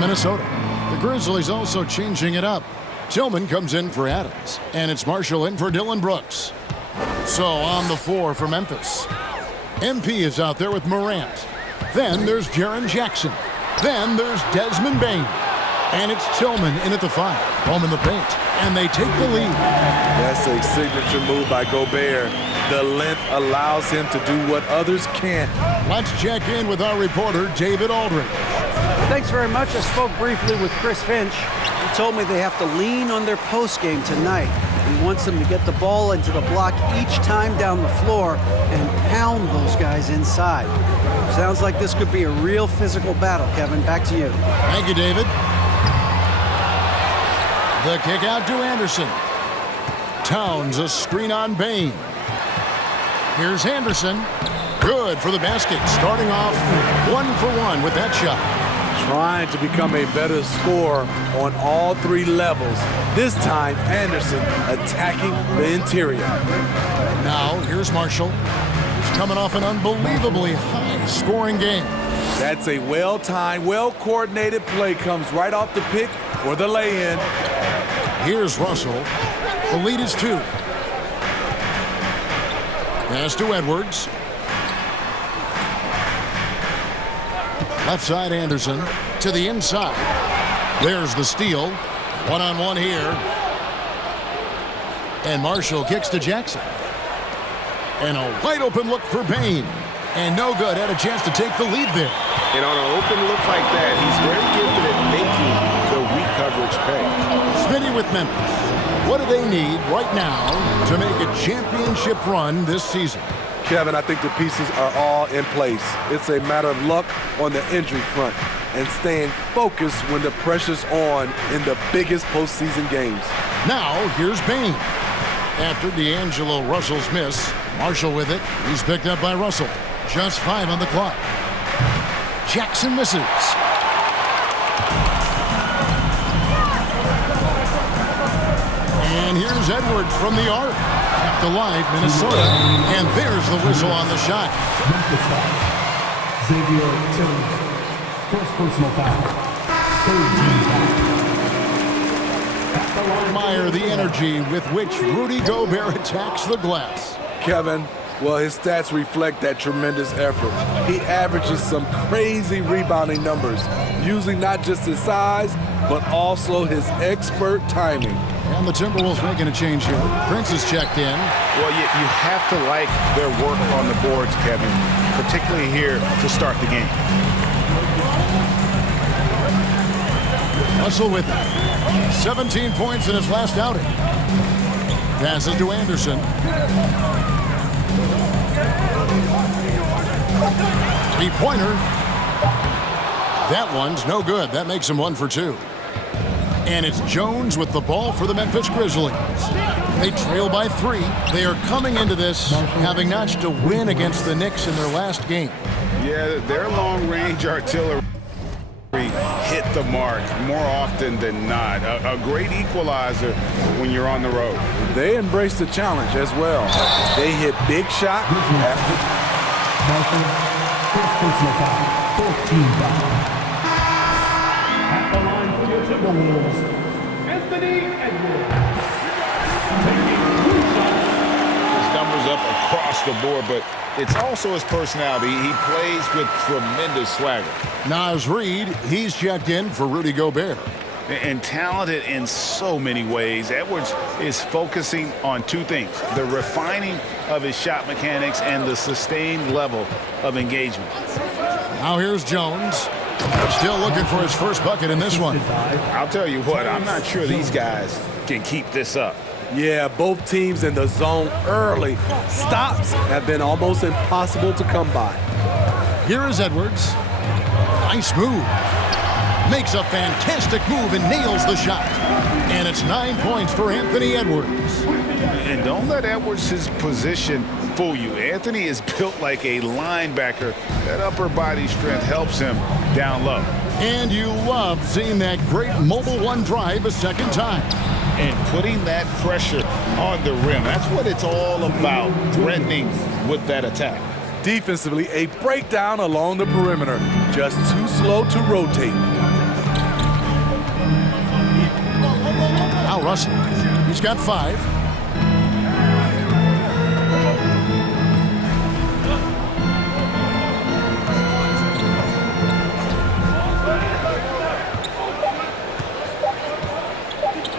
Minnesota. The Grizzlies also changing it up. Tillman comes in for Adams, and it's Marshall in for Dillon Brooks. So on the floor for Memphis. MP is out there with Morant. Then there's Jaren Jackson. Then there's Desmond Bane. And it's Tillman in at the 5. Home in the paint. And they take the lead. That's a signature move by Gobert. The length allows him to do what others can't. Let's check in with our reporter, David Aldridge. Thanks very much. I spoke briefly with Chris Finch. He told me they have to lean on their post game tonight. He wants them to get the ball into the block each time down the floor and pound those guys inside. Sounds like this could be a real physical battle, Kevin. Back to you. Thank you, David. The kick out to Anderson. Towns a screen on Bane. Here's Anderson. Good for the basket. Starting off 1 for 1 with that shot. Trying to become a better scorer on all 3 levels. This time, Anderson attacking the interior. Now, here's Marshall. He's coming off an unbelievably high-scoring game. That's a well-timed, well-coordinated play. Comes right off the pick for the lay-in. Here's Russell. The lead is 2. Pass to Edwards. Left side Anderson to the inside. There's the steal. One-on-one here. And Marshall kicks to Jackson. And a wide open look for Bane. And no good. Had a chance to take the lead there. And on an open look like that, he's very gifted at making the weak coverage pay. Smitty with Memphis. What do they need right now to make a championship run this season? Kevin, I think the pieces are all in place. It's a matter of luck on the injury front and staying focused when the pressure's on in the biggest postseason games. Now, here's Bane. After D'Angelo Russell's miss, Marshall with it. He's picked up by Russell. Just 5 on the clock. Jackson misses. And here's Edwards from the arc. Kept alive, Minnesota. And there's the whistle on the shot. Xavier Tillman. First personal foul. Third team foul. Admire the energy with which Rudy Gobert attacks the glass. Kevin, well, his stats reflect that tremendous effort. He averages some crazy rebounding numbers, using not just his size, but also his expert timing. And the Timberwolves making a change here. Prince is checked in. Well, you have to like their work on the boards, Kevin, particularly here to start the game. Russell with it. 17 points in his last outing. Passes to Anderson. Three-pointer. That one's no good. That makes him 1 for 2. And it's Jones with the ball for the Memphis Grizzlies. They trail by 3. They are coming into this having notched a win against the Knicks in their last game. Yeah, their long-range artillery hit the mark more often than not. A great equalizer when you're on the road. They embrace the challenge as well. They hit big shot after. Marshall, first personal foul. 14 foul. At the line for your Timberwolves, Anthony Edwards. Taking 2 shots. His numbers up across the board, but it's also his personality. He plays with tremendous swagger. Naz Reid, he's checked in for Rudy Gobert. And talented in so many ways. Edwards is focusing on 2 things: the refining of his shot mechanics and the sustained level of engagement. Now here's Jones. Still looking for his first bucket in this one. I'll tell you what, I'm not sure these guys can keep this up. Yeah, both teams in the zone early. Stops have been almost impossible to come by. Here is Edwards. Nice move. Makes a fantastic move and nails the shot. And it's 9 points for Anthony Edwards. And don't let Edwards' position fool you. Anthony is built like a linebacker. That upper body strength helps him down low. And you love seeing that great mobile one drive a second time. And putting that pressure on the rim. That's what it's all about, threatening with that attack. Defensively, a breakdown along the perimeter. Just too slow to rotate. Now Russell. He's got 5.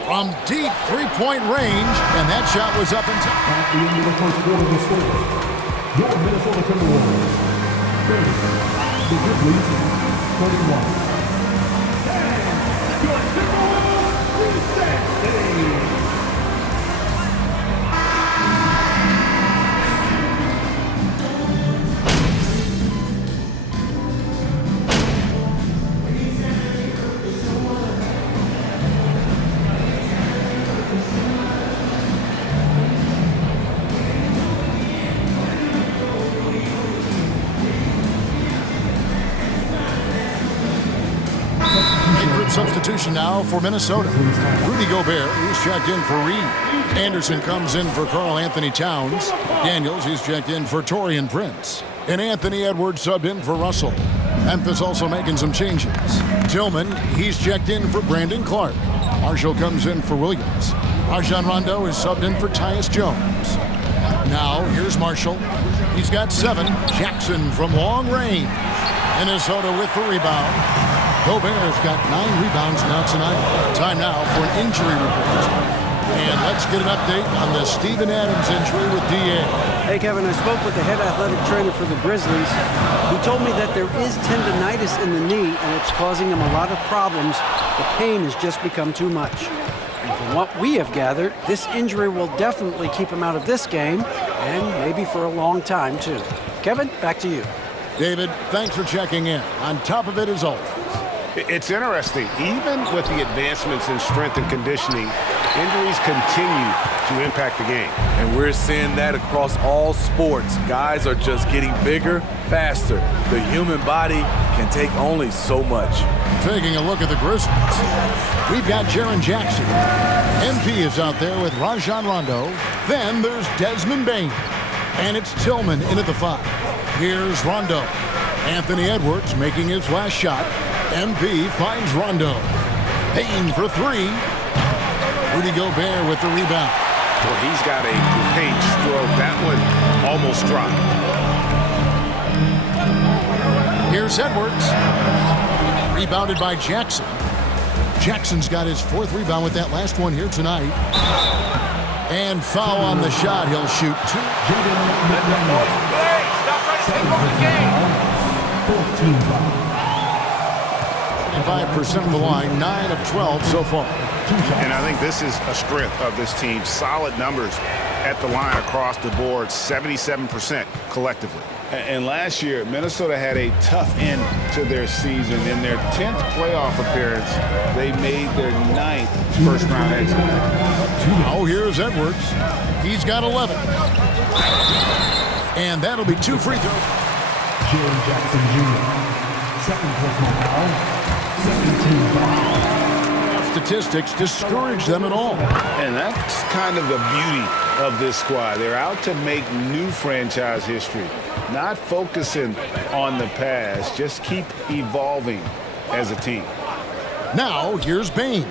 From deep three-point range, and that shot was up in time. At the end of the first quarter, the score. Your Minnesota Timberwolves 30. The Grizzlies 31. And your Timberwolves reset stage. Substitution now for Minnesota. Rudy Gobert, he's checked in for Reed. Anderson comes in for Karl Anthony Towns. Daniels, he's checked in for Taurean Prince. And Anthony Edwards subbed in for Russell. Memphis also making some changes. Tillman, he's checked in for Brandon Clark. Marshall comes in for Williams. Rajon Rondo is subbed in for Tyus Jones. Now, here's Marshall. He's got 7. Jackson from long range. Minnesota with the rebound. Gobert's got 9 rebounds now tonight. Time now for an injury report. And let's get an update on the Steven Adams injury with DA. Hey, Kevin, I spoke with the head athletic trainer for the Grizzlies. He told me that there is tendonitis in the knee, and it's causing him a lot of problems. The pain has just become too much. And from what we have gathered, this injury will definitely keep him out of this game, and maybe for a long time, too. Kevin, back to you. David, thanks for checking in. On top of it as always. It's interesting. Even with the advancements in strength and conditioning, injuries continue to impact the game. And we're seeing that across all sports. Guys are just getting bigger, faster. The human body can take only so much. Taking a look at the Grizzlies, we've got Jaren Jackson. MP is out there with Rajon Rondo. Then there's Desmond Bane. And it's Tillman in at the 5. Here's Rondo. Anthony Edwards making his last shot. MP finds Rondo. Payne for 3. Rudy Gobert with the rebound. Well, he's got a paint stroke. That one almost dropped. Here's Edwards. Rebounded by Jackson. Jackson's got his 4th rebound with that last one here tonight. And foul on the shot. He'll shoot 2. Fourth team foul. 5% of the line, 9 of 12 so far. And I think this is a strength of this team. Solid numbers at the line across the board, 77% collectively. And last year, Minnesota had a tough end to their season. In their 10th playoff appearance, they made their 9th first-round exit. Oh, here's Edwards. He's got 11. And that'll be 2 free throws. Jaren Jackson Jr. Second personal foul. Second team foul. Statistics discourage them at all. And that's kind of the beauty of this squad. They're out to make new franchise history, not focusing on the past, just keep evolving as a team. Now, here's Bane.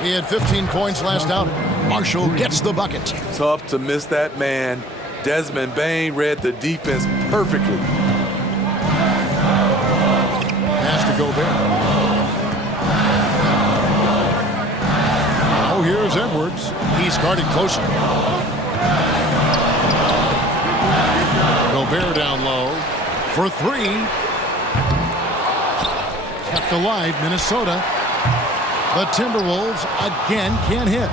He had 15 points last outing. Marshall gets the bucket. Tough to miss that man. Desmond Bane read the defense perfectly. Pass to Gobert. Oh, here's Edwards. He's guarded closer. Gobert down low for 3. Kept alive, Minnesota. The Timberwolves again can't hit.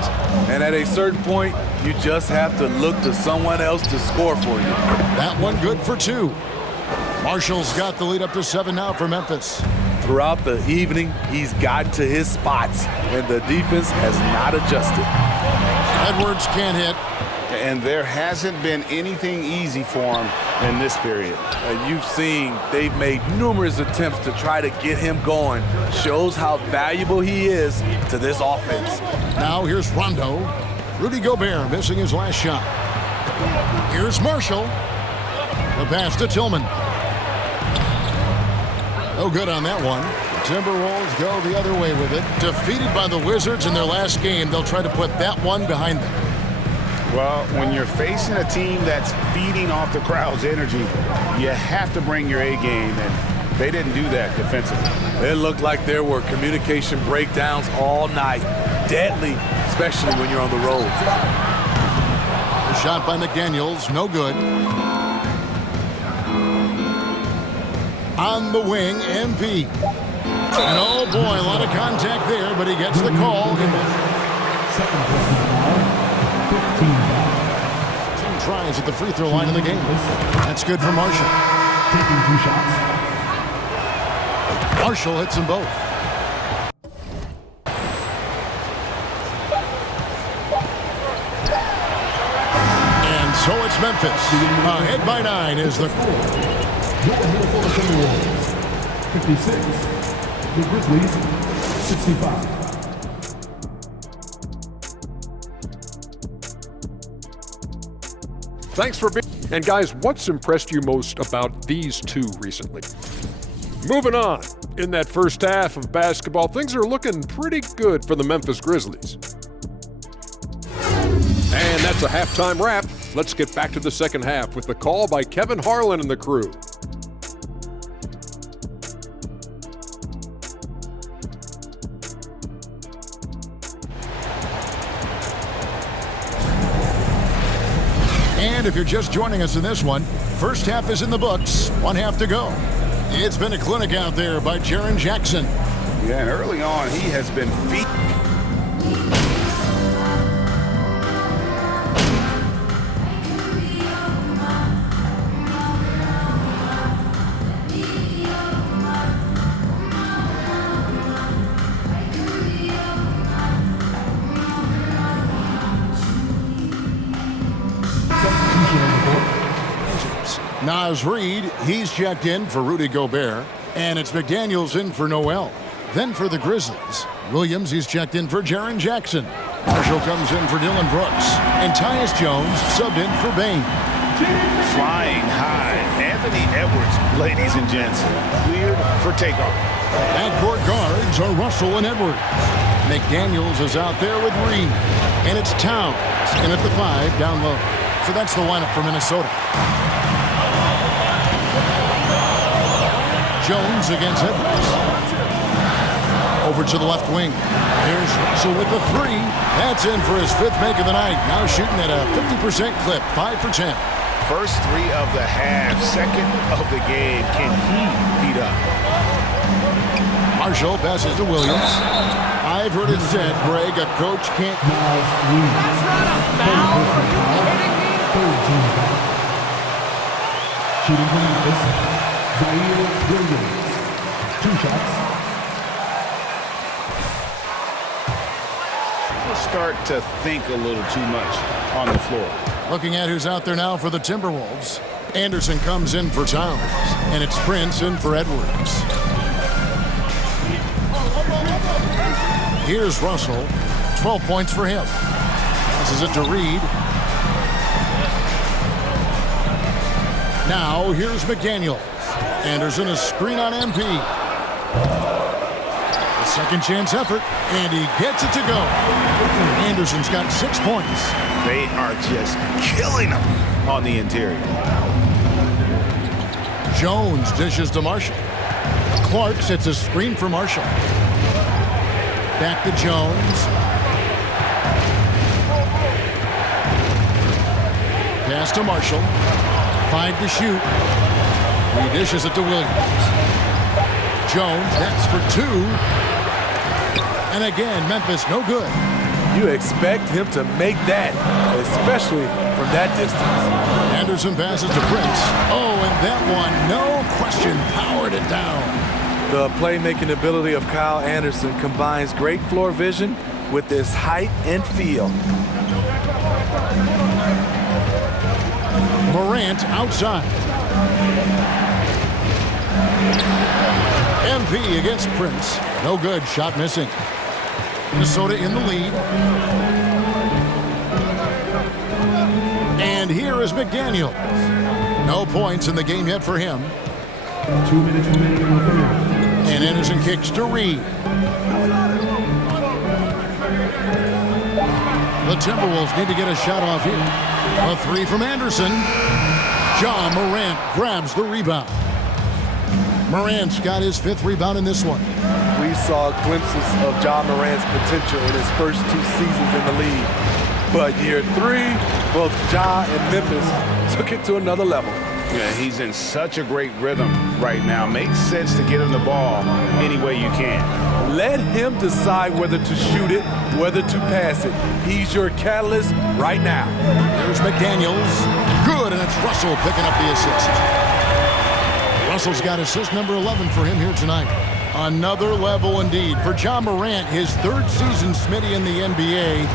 And at a certain point, you just have to look to someone else to score for you. That one good for 2. Marshall's got the lead up to 7 now for Memphis. Throughout the evening, he's gotten to his spots, and the defense has not adjusted. Edwards can't hit. And there hasn't been anything easy for him in this period. You've seen they've made numerous attempts to try to get him going. Shows how valuable he is to this offense. Now here's Rondo. Rudy Gobert missing his last shot. Here's Marshall. The pass to Tillman. No good on that one. Timberwolves go the other way with it. Defeated by the Wizards in their last game, they'll try to put that one behind them. Well, when you're facing a team that's feeding off the crowd's energy, you have to bring your A game, and they didn't do that defensively. It looked like there were communication breakdowns all night. Deadly, especially when you're on the road. The shot by McDaniels, no good. On the wing, MP. And oh boy, a lot of contact there, but he gets the call. Second personal foul, 15 foul. Team tries at the free throw line in the game. That's good for Marshall. Taking 2 shots. Marshall hits them both. And so it's Memphis. Ahead by 9 is the Your Minnesota Timberwolves, 56. The Grizzlies, 65. Thanks for being. And guys, what's impressed you most about these two recently? Moving on. In that first half of basketball, things are looking pretty good for the Memphis Grizzlies. And that's a halftime wrap. Let's get back to the second half with the call by Kevin Harlan and the crew. And if you're just joining us in this one, first half is in the books, 1 half to go. It's been a clinic out there by Jaren Jackson. Yeah, and early on, he has been Naz Reid, he's checked in for Rudy Gobert, and it's McDaniels in for Noel. Then for the Grizzlies, Williams, he's checked in for Jaren Jackson. Marshall comes in for Dillon Brooks, and Tyus Jones subbed in for Bane. flying high. Anthony Edwards, ladies and gents, cleared for takeoff. Backcourt guards are Russell and Edwards. McDaniels is out there with Reid, and it's Towns in at the 5 down low. So that's the lineup for Minnesota. Jones against Edwards. Over to the left wing. Here's Russell with the 3. That's in for his 5th make of the night. Now shooting at a 50% clip, 5 for 10. First 3 of the half, second of the game. Can he heat up? Marshall passes to Williams. I've heard it said, Greg, a coach can't. Naz Reid. Third personal foul, third team foul. Shooting from Memphis, Zaire Williams. 2 shots. Start to think a little too much on the floor. Looking at who's out there now for the Timberwolves. Anderson comes in for Towns, and it's Prince in for Edwards. Here's Russell, 12 points for him. Passes it to Reid. Now here's McDaniels. Anderson a screen on MP. A second chance effort, and he gets it to go. Anderson's got 6 points. They are just killing him on the interior. Jones dishes to Marshall. Clark sets a screen for Marshall. Back to Jones. Pass to Marshall. 5 to shoot. He dishes it to Williams. Jones, that's for 2. And again, Memphis, no good. You expect him to make that, especially from that distance. Anderson passes to Prince. Oh, and that one, no question, powered it down. The playmaking ability of Kyle Anderson combines great floor vision with his height and feel. Morant outside. MP against Prince. No good, shot missing. Minnesota in the lead. And here is McDaniels. No points in the game yet for him. 2 minutes remaining in the third. And Anderson kicks to Reed. The Timberwolves need to get a shot off here. A three from Anderson. John Morant grabs the rebound. Morant's got his 5th rebound in this one. We saw glimpses of John Morant's potential in his first 2 seasons in the league. But year 3, both Ja and Memphis took it to another level. Yeah, he's in such a great rhythm right now. Makes sense to get him the ball any way you can. Let him decide whether to shoot it, whether to pass it. He's your catalyst right now. There's McDaniels. Good, and it's Russell picking up the assist. Russell's got assist number 11 for him here tonight. Another level indeed for John Morant, his 3rd season, Smitty, in the NBA.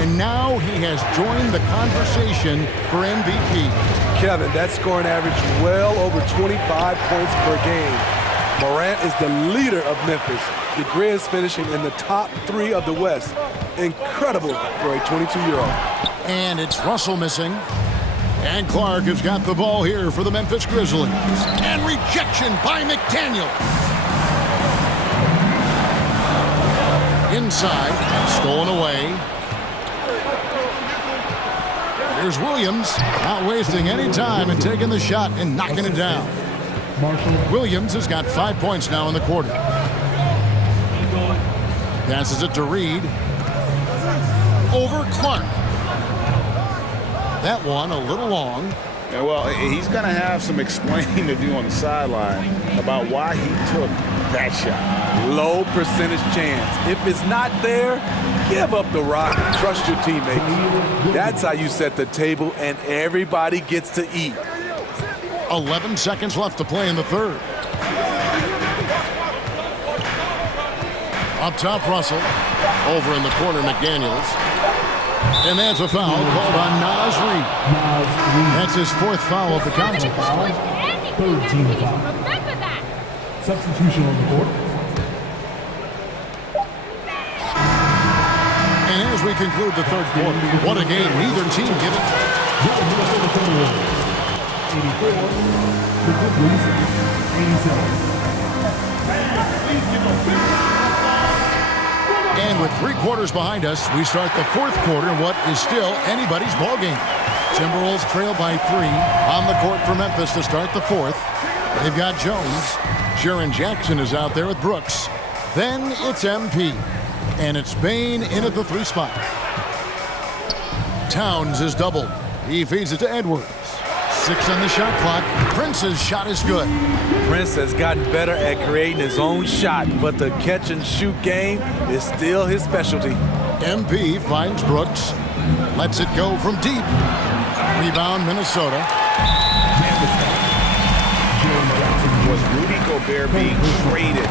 And now he has joined the conversation for MVP. Kevin, that scoring average well over 25 points per game. Morant is the leader of Memphis. The Grizz finishing in the top 3 of the West. Incredible for a 22-year-old. And it's Russell missing. And Clark has got the ball here for the Memphis Grizzlies. And rejection by McDaniel. Inside, stolen away. Here's Williams, not wasting any time and taking the shot and knocking it down. Williams has got 5 points now in the quarter. Passes it to Reed. Over Clark. That one a little long. Yeah, well, he's going to have some explaining to do on the sideline about why he took that shot. Low percentage chance. If it's not there, give up the rock and trust your teammates. That's how you set the table and everybody gets to eat. 11 seconds left to play in the 3rd. Up top, Russell. Over in the corner, McDaniels. And that's a foul called on Naz Reid. That's his 4th foul of the contest. 3rd team foul. Substitution on the court. And as we conclude the 3rd quarter, what a game. Neither team given. Minnesota Timberwolves, 84. The Grizzlies, 87. And with 3 quarters behind us, we start the 4th quarter in what is still anybody's ball game. Timberwolves trail by 3 on the court for Memphis to start the 4th. They've got Jones. Jaren Jackson is out there with Brooks. Then it's MP. And it's Bane in at the 3 spot. Towns is doubled. He feeds it to Edwards. 6 on the shot clock. Prince's shot is good. Prince has gotten better at creating his own shot, but the catch and shoot game is still his specialty. MP finds Brooks. Lets it go from deep. Rebound, Minnesota. Was Rudy Gobert being traded?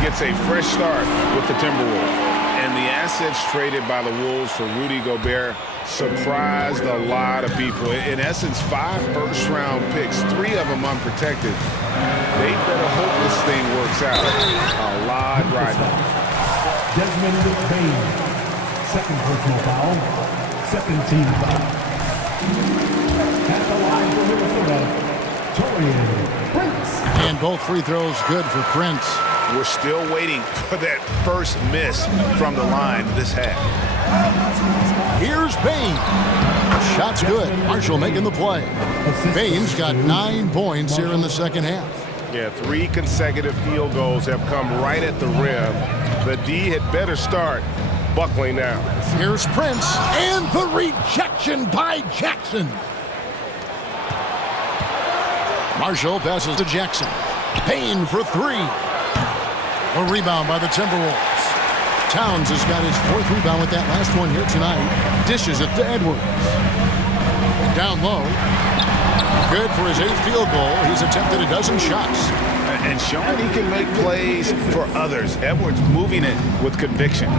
Gets a fresh start with the Timberwolves. And the assets traded by the Wolves for Rudy Gobert surprised a lot of people. In essence, 5 first-round picks, 3 of them unprotected. They better hope this thing works out. A lot right now. Desmond Bane, 2nd personal foul, 2nd team foul. At the line for Minnesota, Torian Prince. And both free throws good for Prince. We're still waiting for that first miss from the line this half. Here's Bane. Shot's good. Marshall making the play. Bane's got 9 points here in the 2nd half. Yeah, 3 consecutive field goals have come right at the rim. The D had better start buckling now. Here's Prince, and the rejection by Jackson. Marshall passes to Jackson. Bane for 3. A rebound by the Timberwolves. Towns has got his 4th rebound with that last one here tonight. Dishes it to Edwards. Down low. Good for his 8th field goal. He's attempted a dozen shots. And showing he can make plays for others. Edwards moving it with conviction.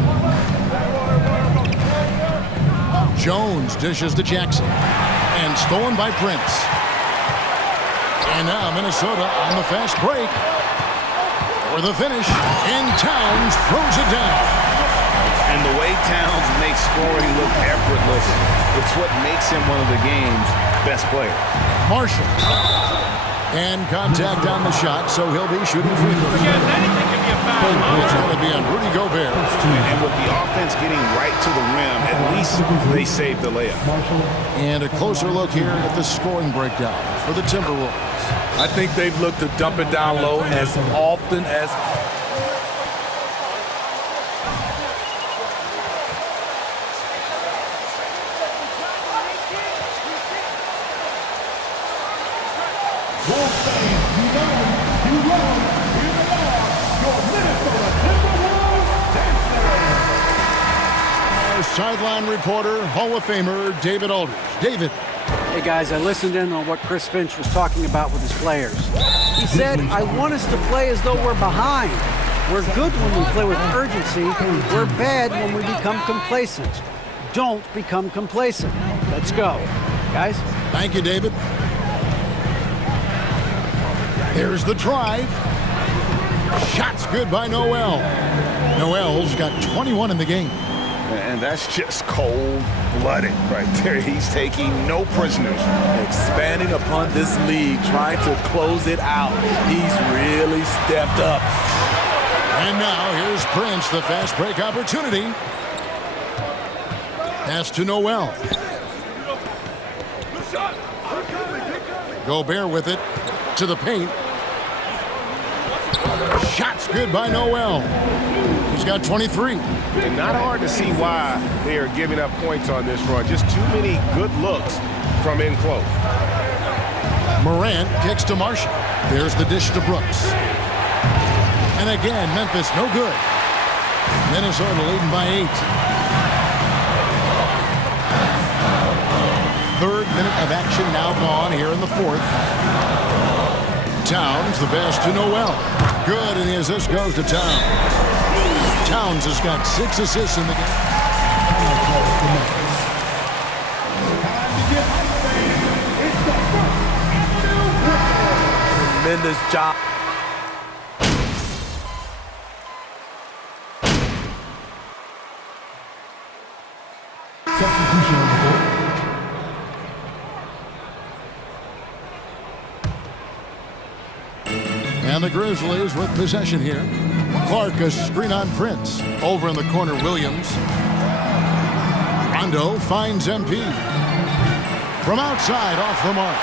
Jones dishes to Jackson. And stolen by Prince. And now Minnesota on the fast break. For the finish, and Towns throws it down. And the way Towns makes scoring look effortless, it's what makes him one of the game's best players. Marshall. And contact on the shot, so he'll be shooting free throws. Anything can be a foul. It's going to be on Rudy Gobert. And with the offense getting right to the rim, at least they saved the layup. And a closer look here at the scoring breakdown for the Timberwolves. I think they've looked to dump it down low as often as Our sideline reporter, Hall of Famer David Aldridge. David. Hey guys, I listened in on what Chris Finch was talking about with his players. He said, I want us to play as though we're behind. We're good when we play with urgency. We're bad when we become complacent. Don't become complacent. Let's go. Guys? Thank you, David. There's the drive. Shot's good by Noel. Noel's got 21 in the game. And that's just cold-blooded right there. He's taking no prisoners. expanding upon this league, trying to close it out. He's really stepped up. And now here's Prince, the fast break opportunity. Pass to Noel. Gobert with it to the paint. Shot's good by Noel. He's got 23. And not hard to see why they are giving up points on this run. Just too many good looks from in close. Morant kicks to Marshall. There's the dish to Brooks. And again, Memphis no good. Minnesota leading by 8. Third minute of action now gone here in the fourth. Towns, the pass to Noel. Good, and the assist goes to Towns. Towns has got 6 assists in the game. Tremendous job. Substitution on the court. And the Grizzlies with possession here. Clark, a screen on Prince. Over in the corner, Williams. Rondo finds MP. From outside, off the mark.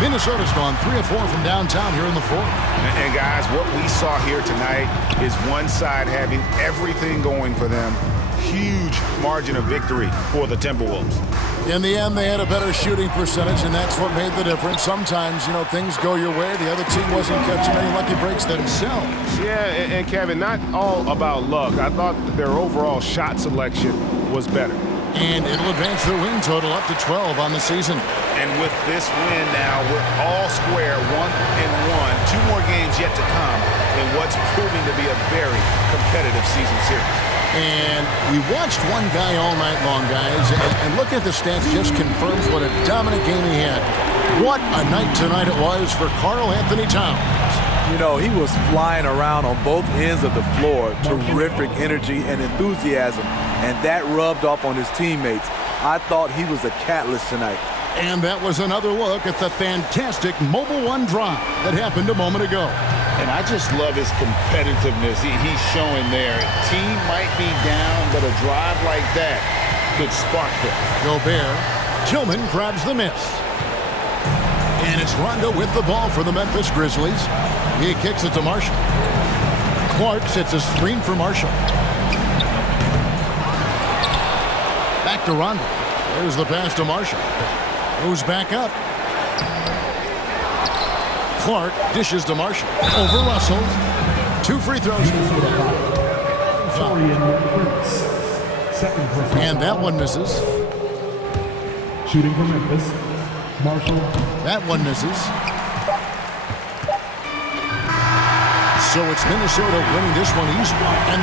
Minnesota's gone 3 of 4 from downtown here in the fourth. And guys, what we saw here tonight is one side having everything going for them. Huge margin of victory for the Timberwolves. In the end, they had a better shooting percentage, and that's what made the difference. Sometimes, things go your way. The other team wasn't catching any lucky breaks themselves. Yeah, and Kevin, not all about luck. I thought that their overall shot selection was better. And it'll advance their win total up to 12 on the season. And with this win now, we're all square, 1-1. 2 more games yet to come in what's proving to be a very competitive season series. And we watched one guy all night long, guys, and look at the stats, just confirms what a dominant game he had. What a night tonight it was for Karl Anthony Towns. He was flying around on both ends of the floor. Terrific energy and enthusiasm, and that rubbed off on his teammates. I thought he was a catalyst tonight. And that was another look at the fantastic Mobile One drive that happened a moment ago. And I just love his competitiveness he's showing there. Team might be down, but a drive like that could spark them. Gobert. Tillman grabs the miss. And it's Rondo with the ball for the Memphis Grizzlies. He kicks it to Marshall. Clark sets a screen for Marshall. Back to Rondo. There's the pass to Marshall. Goes back up. Clark dishes to Marshall. Over Russell. 2 free throws. And that one misses. Shooting for Memphis. Marshall. That one misses. So it's Minnesota winning this one easily. And